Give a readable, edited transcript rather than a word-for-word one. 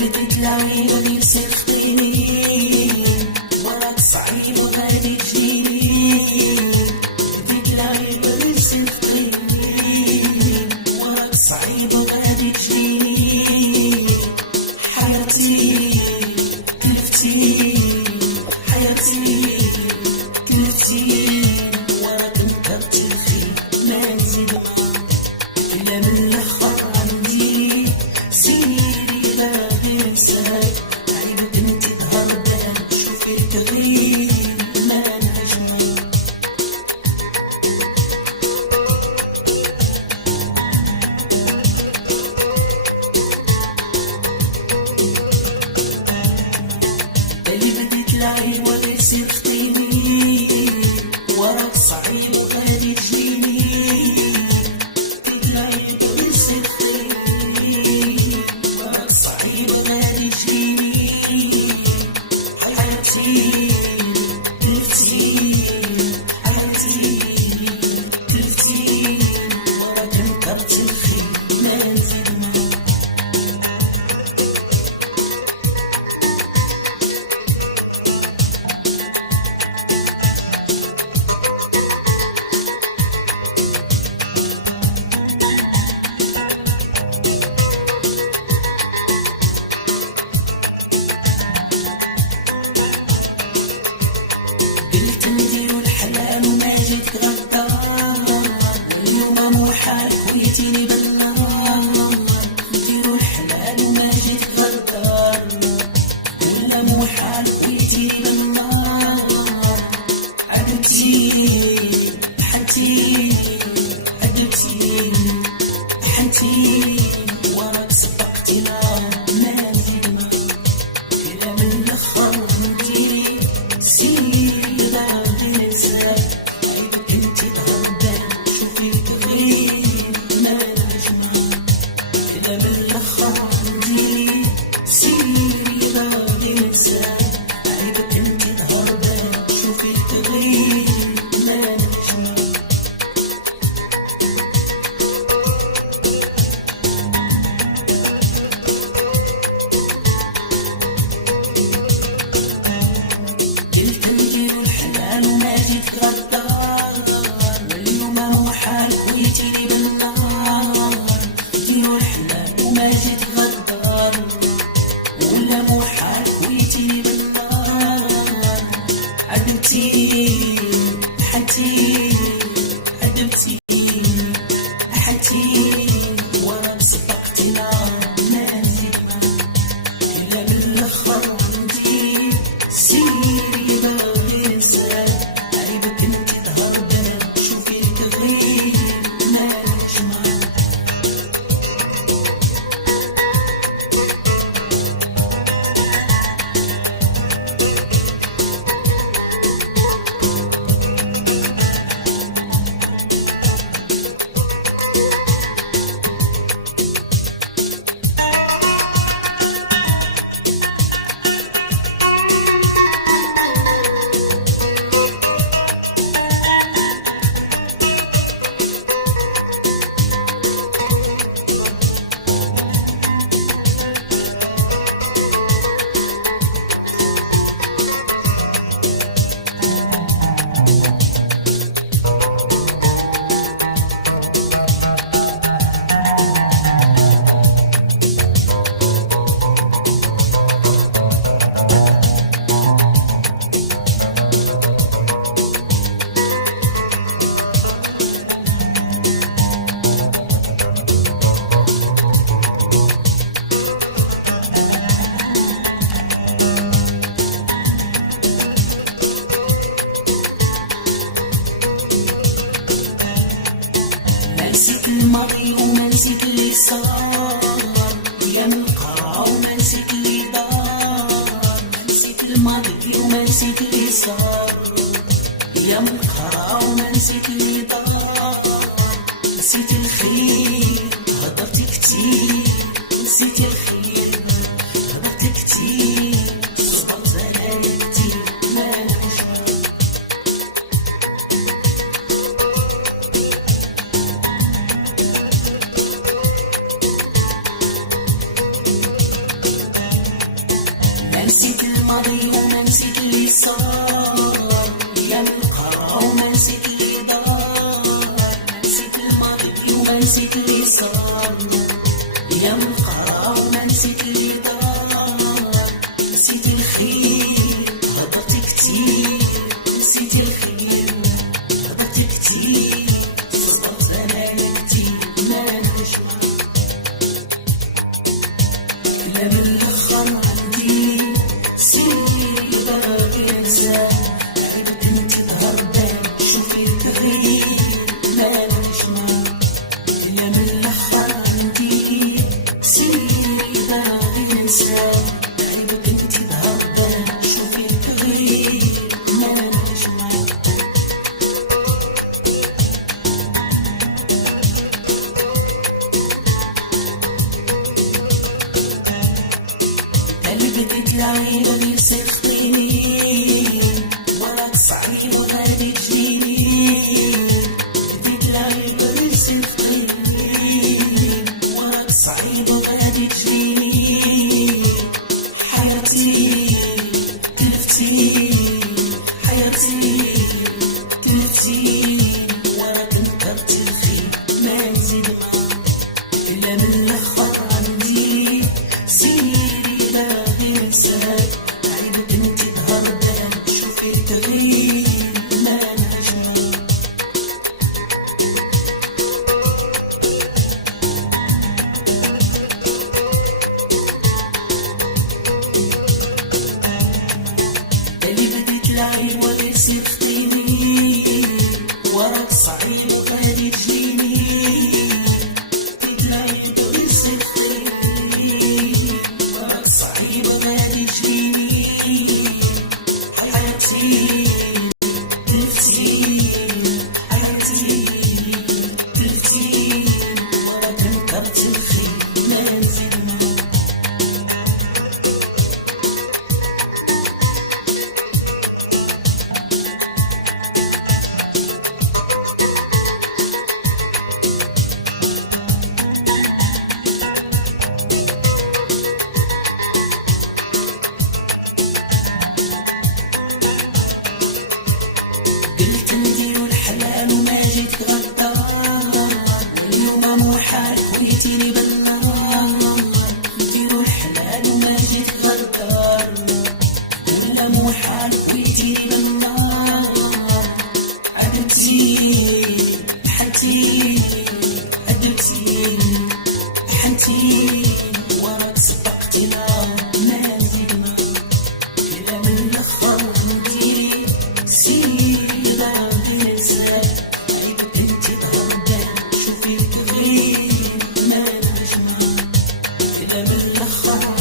بدت العين يصير خطيني وراك صعيب وغادي تجيني. بدت العين يصير خطيني وراك صعيب وغادي تجيني. حياتي تلفتي حياتي تلفتي وراك انت بتلفي ما نزيد ما كلام الاخر عندي سيري لا غير نساك. عيبك انت تهربان شوفي تغيب ما نهجمك. اللي بديت العين ولا يصير خطيني وراك صعيب وغادي تجيني. بديت العين ولا يصير خطيني وراك صعيب وغادي تجيني. حياتي تلفتي حياتي تلفتي وراك انت بتلخي ما نزيد ما. قلت نديرو الحلال وما جيت غدار واليوم مو حال خويتيني بالنار. نديرو الحلال وما جيت غدار ولا مو حال خويتيني بالنار. عدتيني حنتيني عدتيني حنتيني وراك سبقتي لا ما نزيد ما. كلام الاخر نديري سيري لا غير نساك. عيبك انت تهربان شوفي تغيب ما نجمع. كلام الاخر نديري سيري لا غير نساك. عيبك انت تهربان شوفي تغيب ما نجمع. قلت نديرو الحلال وما جيت غدار واليوم مو حال خويتيني بالنار. نديرو الحلال وما جيت غدار ولا مو حال خويتيني بالنار. عدمتيني حنتيني عدمتيني حنتيني وراك سبقتي لا ما نزيد ما. كلام الاخر عندي سيري لا غير نساك. عيبك انت تهربان شوفي تغيب ما نجمع. ما نسيت الماضي وما نسيت اللي صار. يا من القرا وما نسيت اللي دار. ما نسيت الماضي وما نسيت اللي صار. يا من القرا وما نسيت اللي دار. نسيت الخير هضرت كتير نسيت الخير هضرت كتير صبرت عليا كتير ما نجمع. يا ملقا وما نسيت اللي دار، نسيت الخير هضرتي كتير، نسيت الخير هضرتي كتير، صبرت انا كتير ما نجمع. لا من الاخر عندي سيري باغي انساه، عيبك انت تهربان شوفي تغير ما نجمع. لا من الاخر عندي سيري باغي انساه، عيبك انت تهربان شوفي تغير ما نجمع. قلبي تطلعي غير سخطيني، وراك صعيب وغادي تجيني، تطلعي غير سخطيني، وراك صعيب وغادي تجيني. حيرتي تلفتي، حيرتي تلفتي، وراك نكرت الخير ما نزيد معاك. لا من الاخر عندي سيري باغي انساك، عيبك انت تهربان شوفي تغير ما نجمع. اللي بديت لعيب ولا يصير خطيني، وراك صعيب وغادي تجيني، تطلعي غير يصير خطيني، وراك صعيب وغادي تجيني. حياتي تلفتي، حياتي تلفتي، وراك نكرت الخير ما نزيد معاك. قلت نديرو الحلال وما جيت غدار، واليوم مو حال خليتيني بالنار. نديرو الحلال وما جيت غدار، ولا مو حال خليتيني بالنار. عدلتي حنتي، عدلتي حنتي، وراك سبقتنا ما نزيد معاك. لا من الاخر عندي سيري باغي انساك، عيبك انت تهربان شوفي تغير ما نجمع. لا من الاخر